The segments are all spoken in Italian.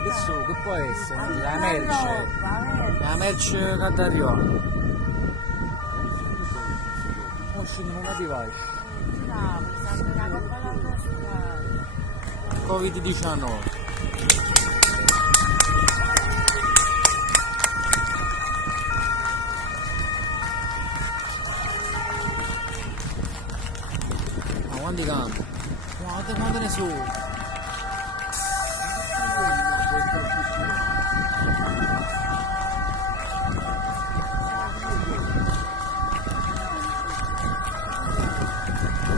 No, che può essere? La merce che ti arriva. Non scendono una vai. Covid-19. Quanti campi? Quante ne sono?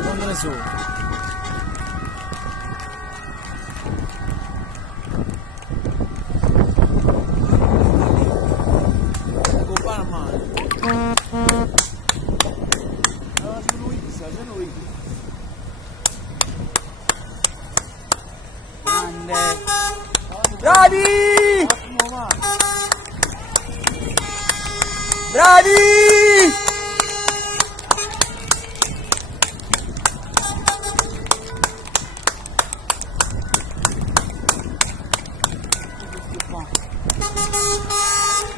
Quante ne sono? Bravi! Bravi!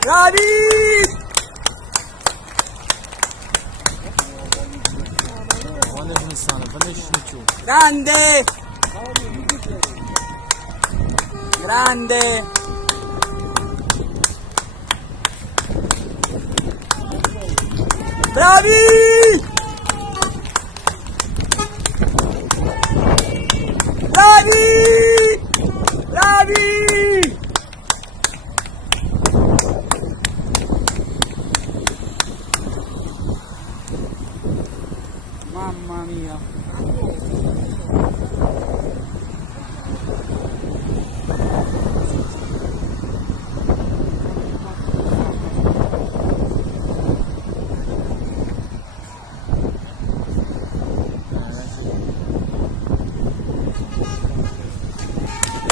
Bravi! Quando ce ne stanno? Quando ci sono più? Grande! Grande! Bravi! Bravi! Bravi! Mamma mia!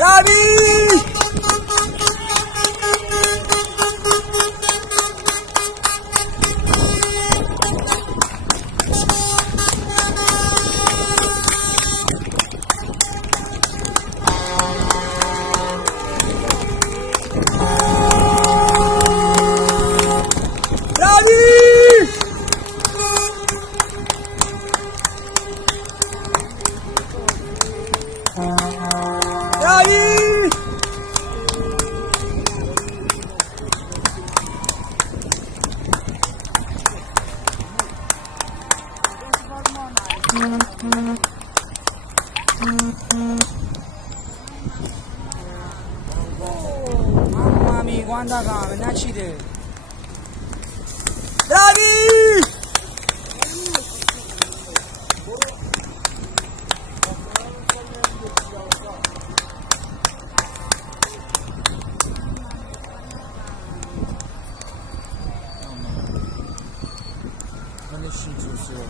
Bravi! Bravi! Mamma mia, quanta cava, ne accidente! Bravi! Non è scinto solo.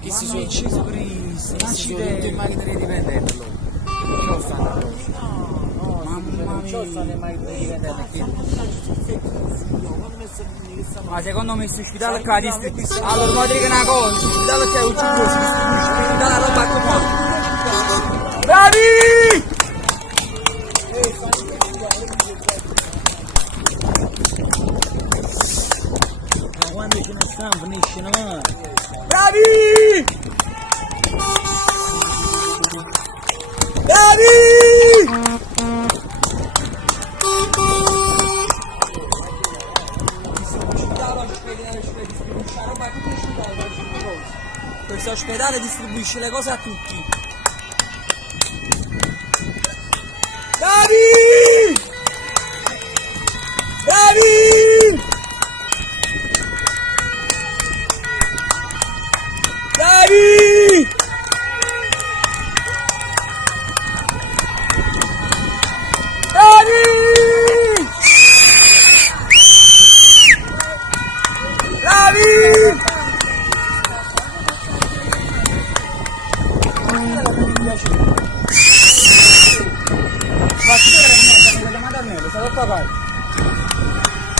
Che si sono ucciso Cristo, che si sono tutte in macchine di dipendenti loro. Non stanno mamma mia. Non stanno in macchine di dipendenti. Ma secondo me sto ospedale qua allora vuol dire che è una cosa, sto ospedale che è un cibo, si distribuisce tutta la roba come bravi! Ma quando ce ne stanno finiscono mai. Bravi! Bravi! Questo ospedale distribuisce le cose a tutti. Bravi! Bravi! piacere.